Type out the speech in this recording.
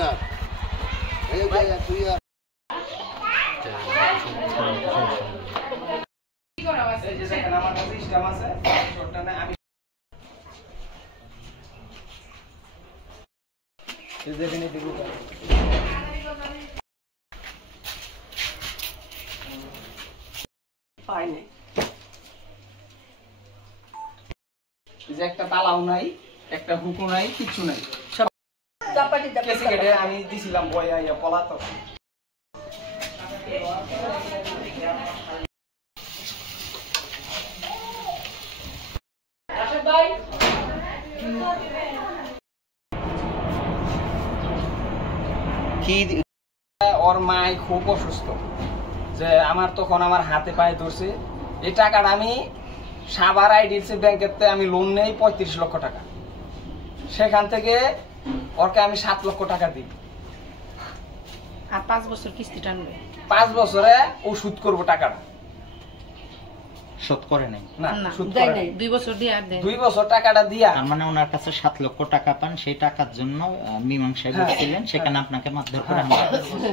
না এই যে তুই কি করা আছে এই যে দেখেন আমার কাছে স্টাম আছে শর্টটা না আমি এই দেখেন এই দেখুন পাইনি এই যে একটা তালাও নাই একটা হুকু নাই কিছু নাই সব চাপাটি কেসে কেটে আমি দিছিলাম বয়া ইয়া পলাতক রাশেদ ভাই কি ওর মা খুব অসুস্থ যে আমার তখন আমার হাতে পায়ে ধরছে এই টাকাটা আমি সাভার আইডিএফসি ব্যাংকেতে আমি লোন নেই 35 লক্ষ টাকা সেখান থেকে ওরকে আমি 7 লক্ষ টাকা দিই আর 5 বছর কিস্তি টানবে 5 বছরে ও সুদ করব টাকাটা শোধ করে নাই না সুদ দেয় করে নাই 2 বছর দিয়ে আর দেয় 2 বছর টাকাটা দিয়া তার মানে ওনার কাছে 7 লক্ষ টাকা পান সেই টাকার জন্য মীমাংসায় বসছিলেন সেখানে আপনাকে মারধর করে